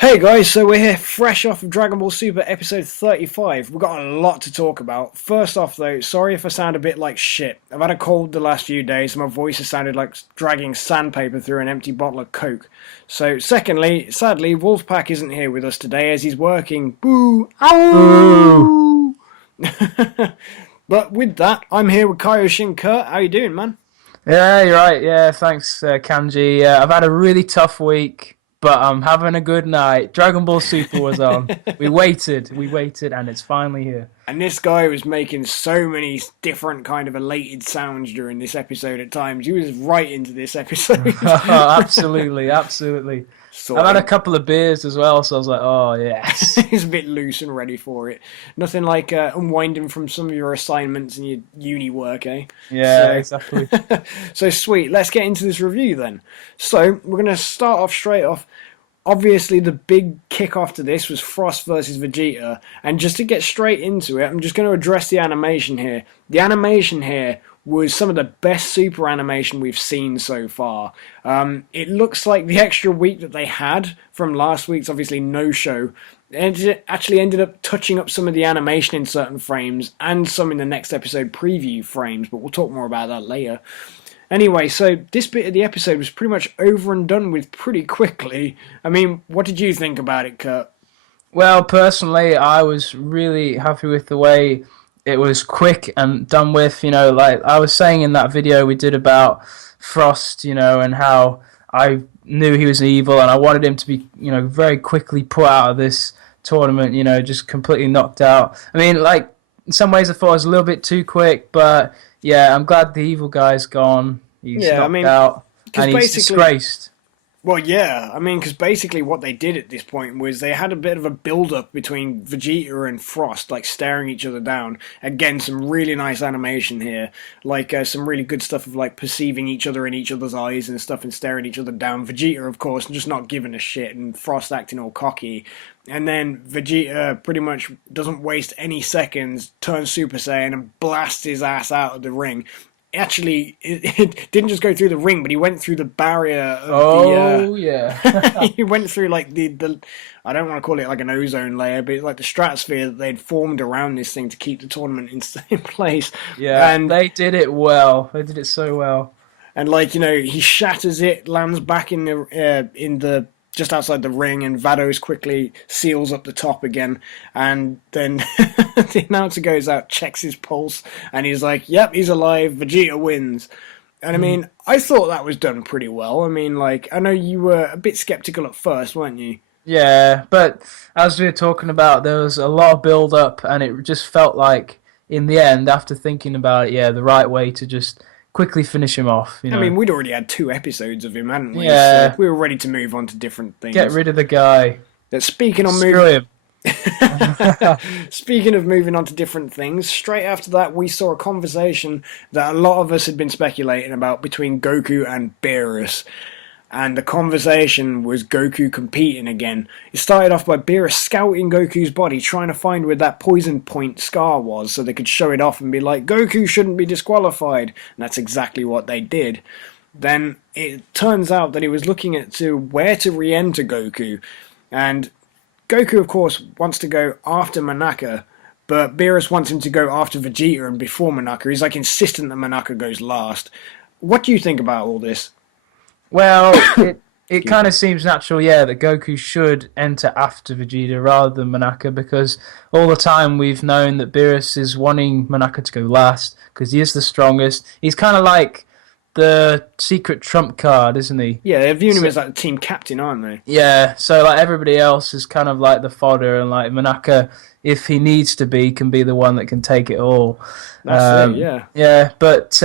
Hey guys, so we're here fresh off of Dragon Ball Super episode 35. We've got a lot to talk about. First off though, sorry if I sound a bit like shit. I've had a cold the last few days and my voice has sounded like dragging sandpaper through an empty bottle of Coke. So secondly, sadly, Wolfpack isn't here with us today as he's working. Boo! Ooh. Ow! But with that, I'm here with Kaioshin. Curt, how you doing, man? Yeah, you're right. Yeah, thanks, Kanji. I've had a really tough week, but I'm having a good night. Dragon Ball Super was on. We waited, and it's finally here. And this guy was making so many different kind of elated sounds during this episode at times. He was right into this episode. Absolutely, absolutely. I've Sort had a of. couple of beers as well, so I was like, oh, yes. He's a bit loose and ready for it. Nothing like unwinding from some of your assignments and your uni work, eh? Yeah, So, exactly. so sweet. Let's get into this review then. So we're gonna start off straight off. Obviously, the big kickoff to this was Frost versus Vegeta, and just to get straight into it, I'm just going to address the animation here. The animation here was some of the best super animation we've seen so far. It looks like the extra week that they had from last week's obviously no show, and it actually ended up touching up some of the animation in certain frames and some in the next episode preview frames, but we'll talk more about that later. Anyway, so this bit of the episode was pretty much over and done with pretty quickly. I mean, what did you think about it, Kurt? Well, personally, I was really happy with the way it was quick and done with. Like I was saying in that video we did about Frost, and how I knew he was evil and I wanted him to be, very quickly put out of this tournament, just completely knocked out. I mean, like, in some ways I thought it was a little bit too quick, but yeah, I'm glad the evil guy's gone. He's Yeah, I knocked mean, out because and he's basically, disgraced. well, yeah, I mean, because basically what they did at this point was they had a bit of a build-up between Vegeta and Frost, like staring each other down. Again, some really nice animation here, like some really good stuff of like perceiving each other in each other's eyes and stuff, and staring each other down. Vegeta, of course, just not giving a shit, and Frost acting all cocky. And then Vegeta pretty much doesn't waste any seconds, turns Super Saiyan and blasts his ass out of the ring. Actually, it didn't just go through the ring, but he went through the barrier of Oh yeah. the. He went through like the. I don't want to call it like an ozone layer, but like the stratosphere that they'd formed around this thing to keep the tournament in place. Yeah, And they did it well. They did it so well. like he shatters it, lands back in the just outside the ring, and Vados quickly seals up the top again. And then the announcer goes out, checks his pulse, and he's like, "Yep, he's alive. Vegeta wins." And I mean, I thought that was done pretty well. I mean, like, I know you were a bit skeptical at first, weren't you? Yeah, but as we were talking about, there was a lot of build up, and it just felt like, in the end, after thinking about it, yeah, the right way to just quickly finish him off. I mean, we'd already had two episodes of him, hadn't we? So Yeah, we were ready to move on to different get things. rid of the guy. But speaking on Screw moving, him. speaking of moving on to different things, straight after that we saw a conversation that a lot of us had been speculating about between Goku and Beerus. And the conversation was Goku competing again. It started off by Beerus scouting Goku's body, trying to find where that poison point scar was so they could show it off and be like, Goku shouldn't be disqualified. And that's exactly what they did. Then it turns out that he was looking at to where to re-enter Goku. And Goku, of course, wants to go after Monaka, but Beerus wants him to go after Vegeta and before Monaka. He's like insistent that Monaka goes last. What do you think about all this? Well, it Excuse kind me. of seems natural, yeah, that Goku should enter after Vegeta rather than Monaka because all the time we've known that Beerus is wanting Monaka to go last because he is the strongest. He's kind of like the secret trump card, isn't he? Yeah, they're viewing him So, as like the team captain, aren't they? yeah, so like everybody else is kind of like the fodder, and like Monaka, if he needs to be, can be the one that can take it all. That's it, yeah. Yeah, but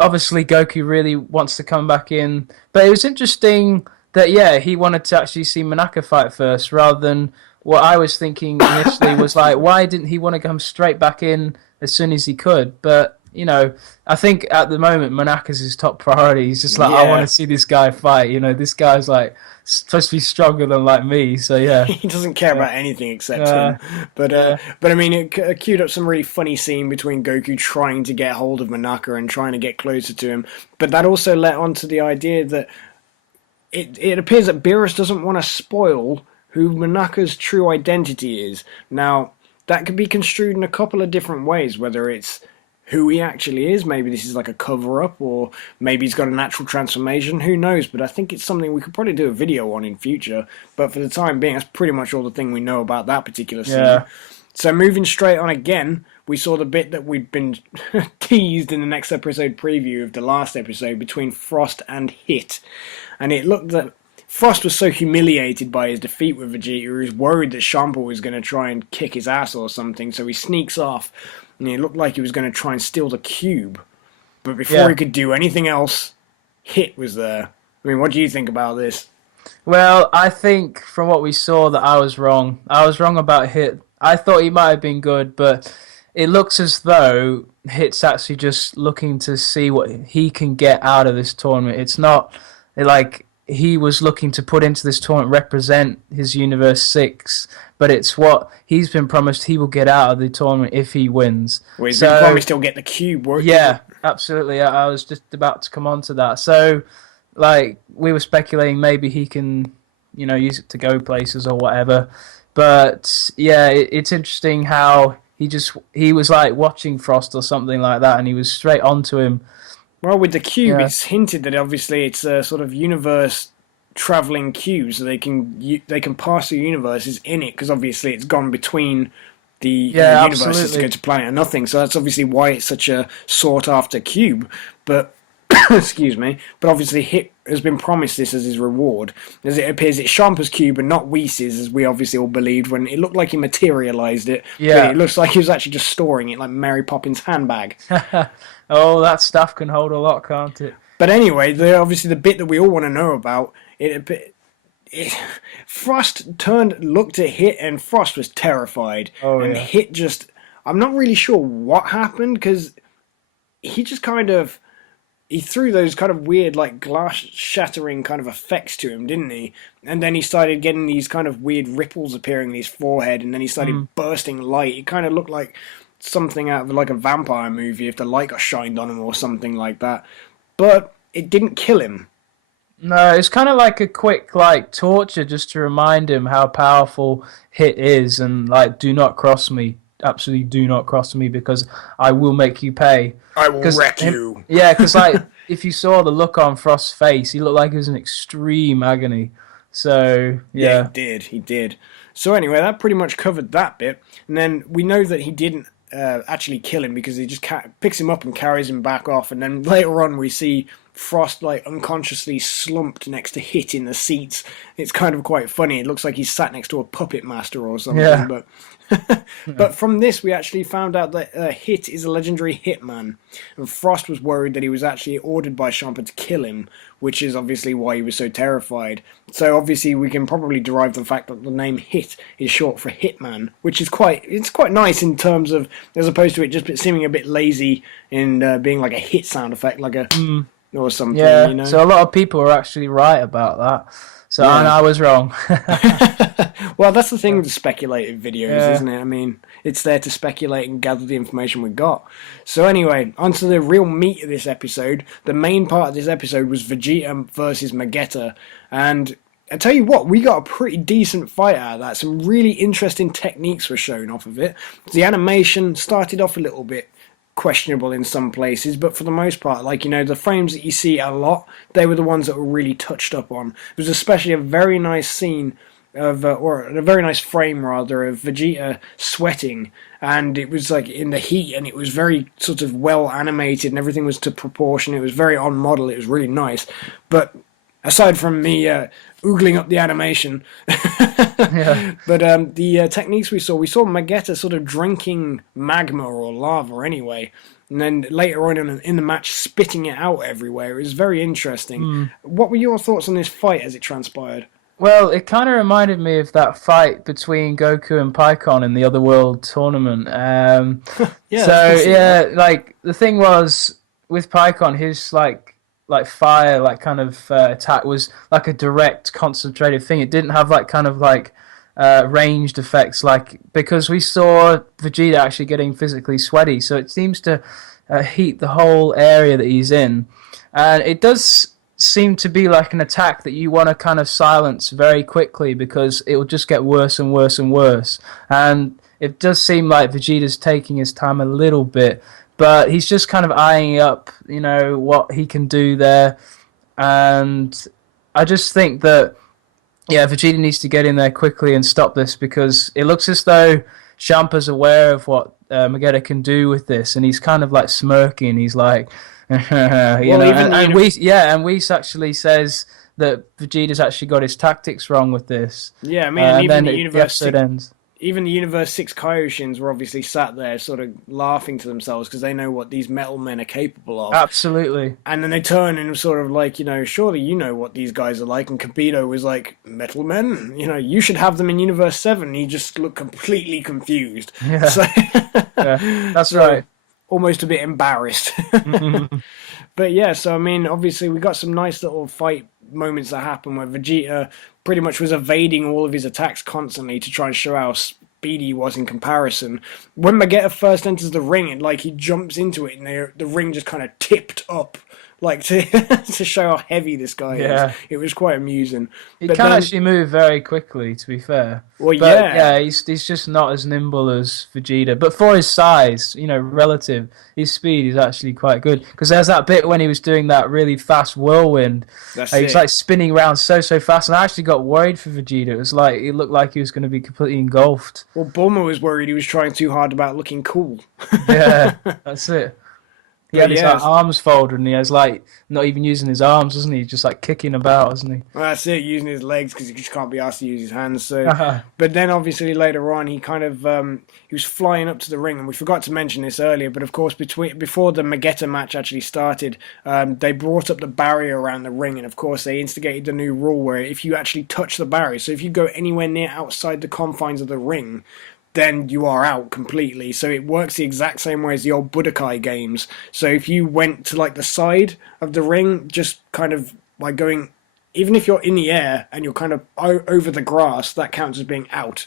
obviously Goku really wants to come back in. But it was interesting that yeah, he wanted to actually see Monaka fight first, rather than what I was thinking initially was like, why didn't he want to come straight back in as soon as he could? But I think at the moment Monaka's his top priority. He's just like, I want Yeah. to see this guy fight. This guy's like supposed to be stronger than like me. So yeah, He doesn't care yeah, about anything except uh, him. But yeah. but I mean, it queued up some really funny scene between Goku trying to get hold of Monaka and trying to get closer to him. But that also led on to the idea that it appears that Beerus doesn't want to spoil who Monaka's true identity is. Now, that could be construed in a couple of different ways, whether it's who he actually is, maybe this is like a cover-up, or maybe he's got a natural transformation, who knows, but I think it's something we could probably do a video on in future, but for the time being, that's pretty much all the thing we know about that particular scene. Yeah. So moving straight on again, we saw the bit that we'd been teased in the next episode preview of the last episode between Frost and Hit, and it looked that Frost was so humiliated by his defeat with Vegeta, he was worried that Champa was going to try and kick his ass or something, so he sneaks off, and it looked like he was going to try and steal the cube. But before he could do anything else, Hit was there. I mean, what do you think about this? Well, I think from what we saw that I was wrong. I was wrong about Hit. I thought he might have been good, but it looks as though Hit's actually just looking to see what he can get out of this tournament. It's not like he was looking to put into this tournament represent his Universe 6, but it's what he's been promised he will get out of the tournament if he wins. Well, he's been promised he'll get the cube, yeah, absolutely. I was just about to come on to that. So, like, we were speculating maybe he can, use it to go places or whatever. But, yeah, it's interesting how he was, like, watching Frost or something like that, and he was straight onto him. Well, with the cube, it's hinted that obviously it's a sort of universe traveling cube, so they can pass through universes in it, because obviously it's gone between the universes to go to Planet of Nothing. So that's obviously why it's such a sought after cube. But excuse me, but obviously Hit has been promised this as his reward, as it appears it's Champa's cube and not Whis', as we obviously all believed when it looked like he materialized it. Yeah, but it looks like he was actually just storing it like Mary Poppins' handbag. Oh, that stuff can hold a lot, can't it? But anyway, obviously the bit that we all want to know about, Frost looked at Hit, and Frost was terrified. And Hit just, I'm not really sure what happened, because he just he threw those kind of weird, like, glass-shattering kind of effects to him, didn't he? And then he started getting these kind of weird ripples appearing in his forehead, and then he started bursting light. It kind of looked like something out of, like, a vampire movie if the light got shined on him or something like that. But it didn't kill him. No, it's kind of like a quick, like, torture just to remind him how powerful Hit is, and, like, do not cross me. Absolutely do not cross me, because I will make you pay. I will wreck you. Yeah, because, like, if you saw the look on Frost's face, he looked like he was in extreme agony. So, yeah. He did. So anyway, that pretty much covered that bit. And then we know that he didn't actually kill him, because he just picks him up and carries him back off. And then later on we see Frost, like, unconsciously slumped next to Hit in the seats. It's kind of quite funny. It looks like he's sat next to a puppet master or something. Yeah. But from this, we actually found out that Hit is a legendary hitman, and Frost was worried that he was actually ordered by Champa to kill him, which is obviously why he was so terrified. So obviously we can probably derive the fact that the name Hit is short for Hitman, which is quite nice in terms of, as opposed to it just seeming a bit lazy in being like a hit sound effect, like a or something. Yeah. So a lot of people are actually right about that. So and I was wrong. Well, that's the thing with speculative videos, isn't it? I mean, it's there to speculate and gather the information we got. So anyway, onto the real meat of this episode. The main part of this episode was Vegeta versus Magetta. And I tell you what, we got a pretty decent fight out of that. Some really interesting techniques were shown off of it. The animation started off a little bit questionable in some places, but for the most part, like, the frames that you see a lot, they were the ones that were really touched up on. There was especially a very nice scene of, or a very nice frame rather, of Vegeta sweating, and it was like in the heat, and it was very sort of well animated, and everything was to proportion. It was very on model. It was really nice. But aside from me oogling up the animation, but the techniques we saw Magetta sort of drinking magma or lava anyway, and then later on in the match spitting it out everywhere. It was very interesting. What were your thoughts on this fight as it transpired? Well, it kind of reminded me of that fight between Goku and Pikkon in the Otherworld tournament. Like, the thing was, with Pikkon, his like fire, like, kind of attack was like a direct, concentrated thing. It didn't have like kind of like ranged effects, like, because we saw Vegeta actually getting physically sweaty, so it seems to heat the whole area that he's in, and it does seem to be like an attack that you want to kind of silence very quickly because it will just get worse and worse and worse. And it does seem like Vegeta's taking his time a little bit, but he's just kind of eyeing up, what he can do there. And I just think that, yeah, Vegeta needs to get in there quickly and stop this because it looks as though Champa's aware of what Magetta can do with this, and he's kind of like smirking. He's like, and Whis actually says that Vegeta's actually got his tactics wrong with this. Yeah, I mean, and even the episode ends. Even the Universe 6 Kaioshins were obviously sat there sort of laughing to themselves because they know what these metal men are capable of. Absolutely. And then they turn and sort of like, surely you know what these guys are like. And Capito was like, metal men? You should have them in Universe 7. He just looked completely confused. Yeah, so, yeah, that's right. Almost a bit embarrassed. But yeah, so I mean, obviously we got some nice little fight moments that happen where Vegeta pretty much was evading all of his attacks constantly to try and show how speedy he was in comparison. When Magetta first enters the ring, and like he jumps into it, and the ring just kind of tipped up, like to to show how heavy this guy is. It was quite amusing. He can actually move very quickly, to be fair. Well, but, yeah, he's just not as nimble as Vegeta. But for his size, relative, his speed is actually quite good. Because there's that bit when he was doing that really fast whirlwind. He was like spinning around so fast, and I actually got worried for Vegeta. It looked like he was going to be completely engulfed. Well, Bulma was worried he was trying too hard about looking cool. Yeah, that's it. He had his arms folded, and he was like not even using his arms, wasn't he? Just like kicking about, wasn't he? Well, that's it, using his legs because he just can't be asked to use his hands. So, but then obviously later on, he kind of he was flying up to the ring, and we forgot to mention this earlier. But of course, before the Magetta match actually started, they brought up the barrier around the ring, and of course, they instigated the new rule where if you actually touch the barrier, so if you go anywhere near outside the confines of the ring, then you are out completely. So it works the exact same way as the old Budokai games. So if you went to like the side of the ring, just kind of like going, even if you're in the air and you're kind of over the grass, that counts as being out,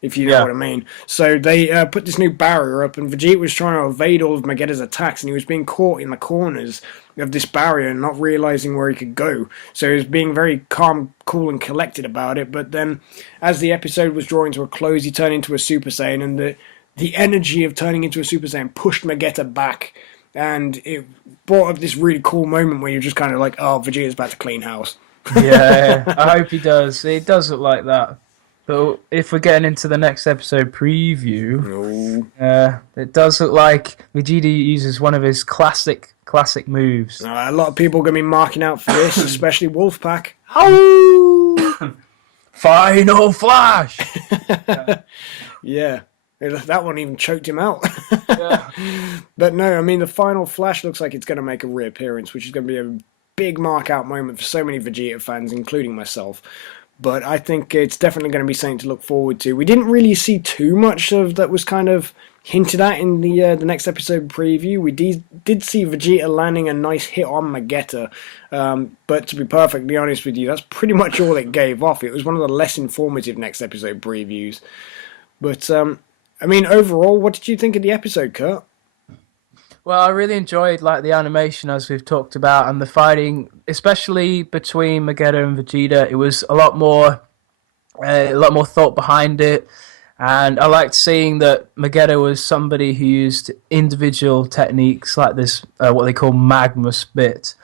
if you know what I mean. So they put this new barrier up, and Vegeta was trying to evade all of Magetta's attacks, and he was being caught in the corners of this barrier and not realizing where he could go. So he was being very calm, cool, and collected about it. But then, as the episode was drawing to a close, he turned into a Super Saiyan, and the energy of turning into a Super Saiyan pushed Magetta back, and it brought up this really cool moment where you're just kind of like, oh, Vegeta's about to clean house. Yeah, I hope he does. It does look like that. But if we're getting into the next episode preview, it does look like Vegeta uses one of his classic moves. A lot of people are going to be marking out for this, especially Wolfpack. Ow! Final Flash! Yeah. That one even choked him out. Yeah. But no, I mean, the Final Flash looks like it's going to make a reappearance, which is going to be a big mark-out moment for so many Vegeta fans, including myself. But I think it's definitely going to be something to look forward to. We didn't really see too much of that was kind of hinted at in the next episode preview. We did see Vegeta landing a nice hit on Magetta. But to be perfectly honest with you, that's pretty much all it gave off. It was one of the less informative next episode previews. But, I mean, overall, what did you think of the episode, Kurt? Well, I really enjoyed the animation, as we've talked about, and the fighting, especially between Magetta and Vegeta. It was a lot more thought behind it, and I liked seeing that Magetta was somebody who used individual techniques like this, what they call magma spit.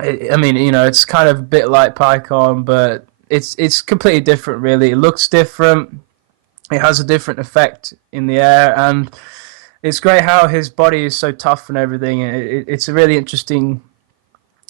I mean, it's kind of a bit like Pycon, but it's completely different, really. It looks different. It has a different effect in the air, and it's great how his body is so tough and everything. It's a really interesting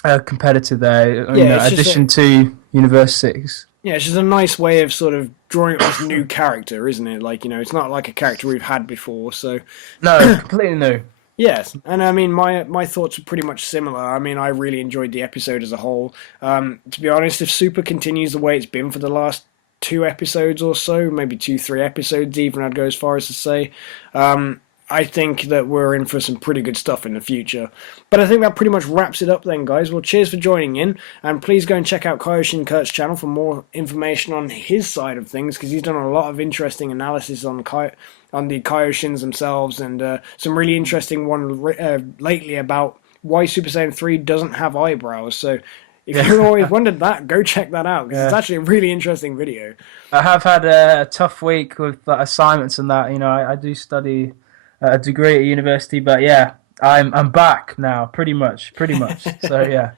competitor there, in addition to Universe 6. Yeah, it's just a nice way of sort of drawing up this new character, isn't it? Like, it's not like a character we've had before, so... No, completely new. Yes, and I mean, my thoughts are pretty much similar. I mean, I really enjoyed the episode as a whole. To be honest, if Super continues the way it's been for the last 2 episodes or so, maybe 2-3 episodes even, I'd go as far as to say... I think that we're in for some pretty good stuff in the future. But I think that pretty much wraps it up then, guys. Well, cheers for joining in, and please go and check out Kaioshin Curt's channel for more information on his side of things, because he's done a lot of interesting analysis on the Kaioshins themselves, and some really interesting one lately about why Super Saiyan 3 doesn't have eyebrows. So if Yeah. you always wondered that, go check that out, because it's Yeah. actually a really interesting video. I have had a tough week with assignments and that. You know, I do study a degree at university, but yeah, I'm back now, pretty much. So yeah.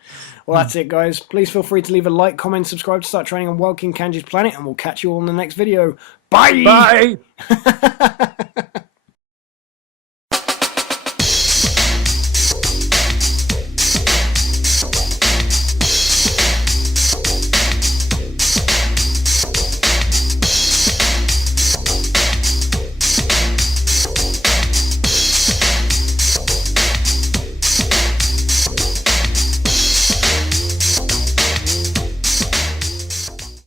Well, that's it, guys. Please feel free to leave a like, comment, subscribe to start training on World King Kanji's planet, and we'll catch you all in the next video. Bye! Bye.